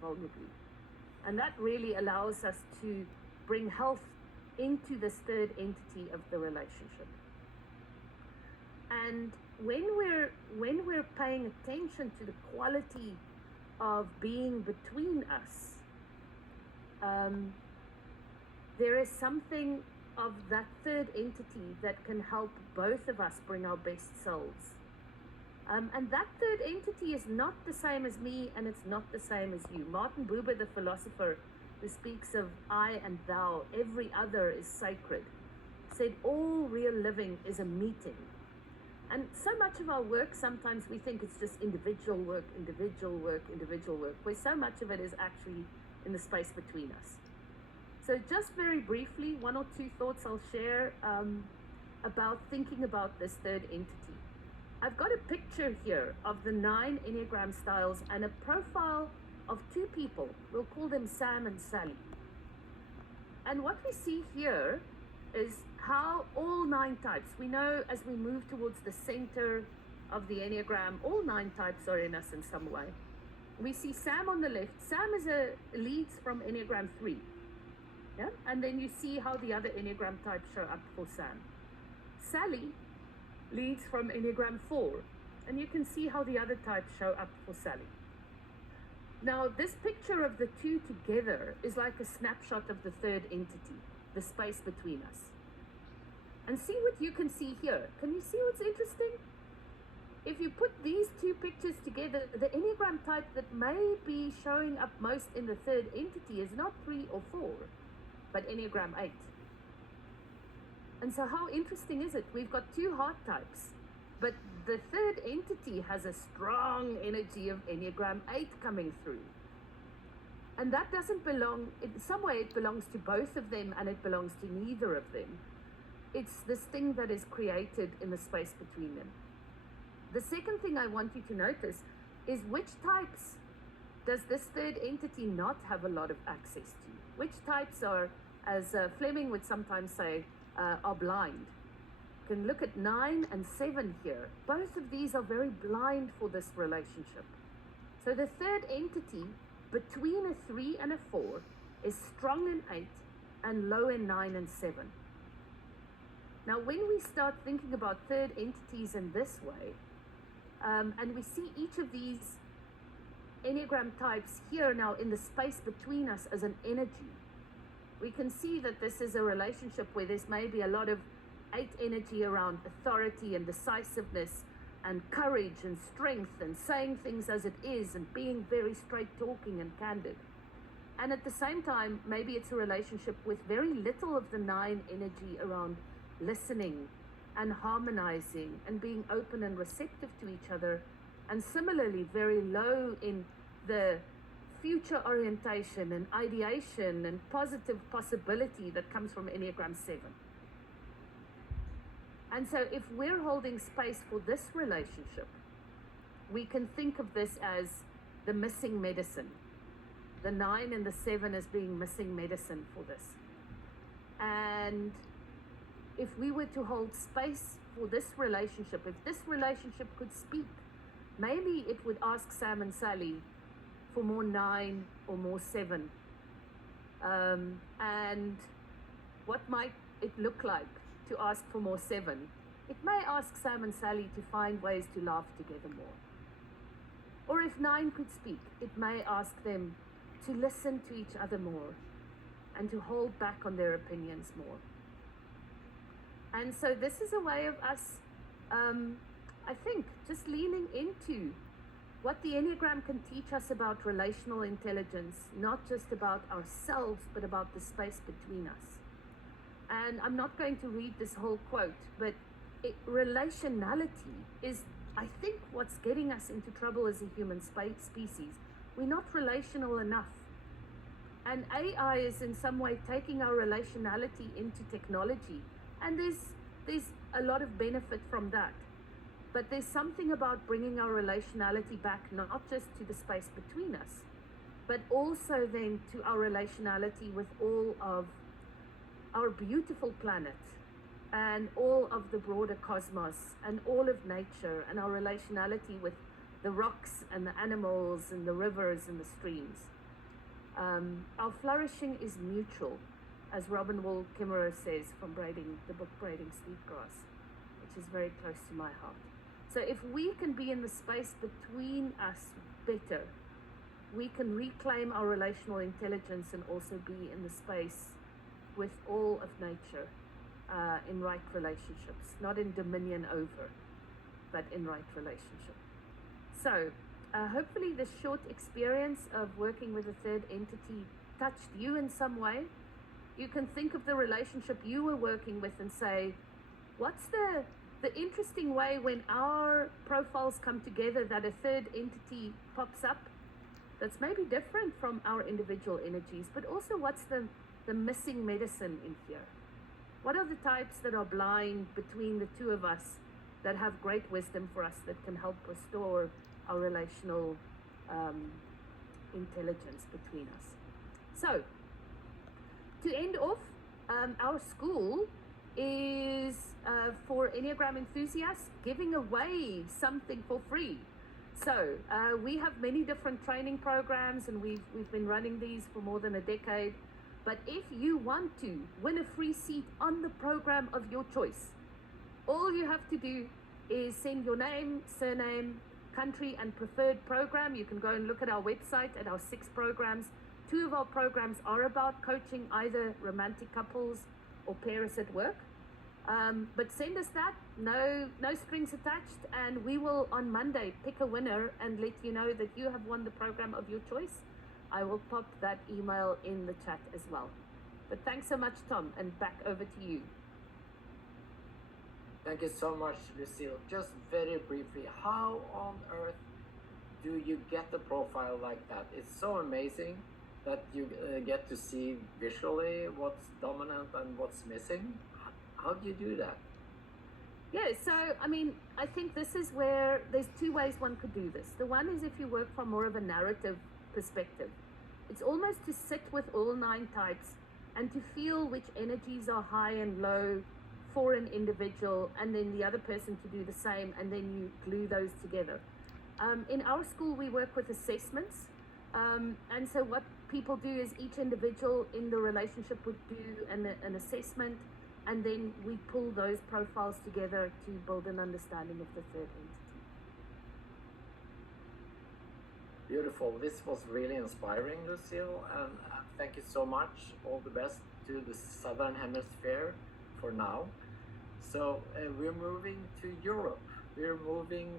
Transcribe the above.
invulnerably. And that really allows us to bring health into this third entity of the relationship. And when we're paying attention to the quality of being between us, there is something of that third entity that can help both of us bring our best selves. And that third entity is not the same as me, and it's not the same as you. Martin Buber, the philosopher who speaks of I and thou, every other is sacred, said all real living is a meeting. And so much of our work, sometimes we think it's just individual work, where so much of it is actually in the space between us. So just very briefly, one or two thoughts I'll share about thinking about this third entity. I've got a picture here of the 9 Enneagram styles and a profile of 2 people. We'll call them Sam and Sally. And what we see here is how all 9 types, we know as we move towards the center of the Enneagram, all 9 types are in us in some way. We see Sam on the left. Sam leads from Enneagram 3. Yeah? And then you see how the other Enneagram types show up for Sam. Sally leads from Enneagram 4, and you can see how the other types show up for Sally. Now, this picture of the 2 together is like a snapshot of the third entity, the space between us. And see what you can see here. Can you see what's interesting? If you put these 2 pictures together, the Enneagram type that may be showing up most in the third entity is not 3 or 4, but Enneagram 8. And so how interesting is it? We've got 2 heart types, but the third entity has a strong energy of Enneagram 8 coming through. And that doesn't belong, in some way it belongs to both of them and it belongs to neither of them. It's this thing that is created in the space between them. The second thing I want you to notice is which types does this third entity not have a lot of access to? Which types are, as Fleming would sometimes say, are blind? You can look at 9 and 7 here. Both of these are very blind for this relationship. So the third entity between a 3 and a 4 is strong in 8 and low in 9 and 7. Now, when we start thinking about third entities in this way, and we see each of these Enneagram types here now in the space between us as an energy, we can see that this is a relationship where there's maybe a lot of 8 energy around authority and decisiveness and courage and strength and saying things as it is and being very straight talking and candid. And at the same time, maybe it's a relationship with very little of the 9 energy around listening and harmonizing and being open and receptive to each other, and similarly very low in the future orientation and ideation and positive possibility that comes from Enneagram 7. And so if we're holding space for this relationship, we can think of this as the missing medicine. The 9 and the 7 as being missing medicine for this. And if we were to hold space for this relationship, if this relationship could speak, maybe it would ask Sam and Sally for more 9 or more 7. And what might it look like to ask for more 7? It may ask Sam and Sally to find ways to laugh together more. Or if 9 could speak, it may ask them to listen to each other more and to hold back on their opinions more. And so this is a way of us, I think, just leaning into what the Enneagram can teach us about relational intelligence, not just about ourselves, but about the space between us. And I'm not going to read this whole quote, but relationality is, I think, what's getting us into trouble as a human species. We're not relational enough. And AI is in some way taking our relationality into technology. And there's a lot of benefit from that. But there's something about bringing our relationality back, not just to the space between us, but also then to our relationality with all of our beautiful planet and all of the broader cosmos and all of nature, and our relationality with the rocks and the animals and the rivers and the streams. Our flourishing is mutual, as Robin Wall Kimmerer says from the book Braiding Sweetgrass, which is very close to my heart. So if we can be in the space between us better, we can reclaim our relational intelligence and also be in the space with all of nature, in right relationships, not in dominion over, but in right relationship. So hopefully this short experience of working with a third entity touched you in some way. You can think of the relationship you were working with and say, what's the interesting way when our profiles come together that a third entity pops up that's maybe different from our individual energies, but also what's the missing medicine in here? What are the types that are blind between the two of us that have great wisdom for us that can help restore our relational intelligence between us? So, to end off, our school is for Enneagram enthusiasts giving away something for free. So we have many different training programs, and we've been running these for more than a decade. But if you want to win a free seat on the program of your choice, all you have to do is send your name, surname, country, and preferred program. You can go and look at our website at our 6 programs. 2 of our programs are about coaching either romantic couples or pairs at work. But send us that, no strings attached, and we will on Monday pick a winner and let you know that you have won the program of your choice. I will pop that email in the chat as well. But thanks so much, Tom, and back over to you. Thank you so much, Lucille. Just very briefly, how on earth do you get the profile like that? It's so amazing that you get to see visually what's dominant and what's missing. How do you do that? Yeah, so I mean, I think this is where there's 2 ways one could do this. The one is if you work from more of a narrative perspective. It's almost to sit with all 9 types and to feel which energies are high and low for an individual, and then the other person to do the same, and then you glue those together. In our school, we work with assessments. And so what people do is each individual in the relationship would do an assessment, and then we pull those profiles together to build an understanding of the third entity. Beautiful. This was really inspiring, Lucille, and thank you so much. All the best to the Southern Hemisphere for now. So we're moving to Europe. We're moving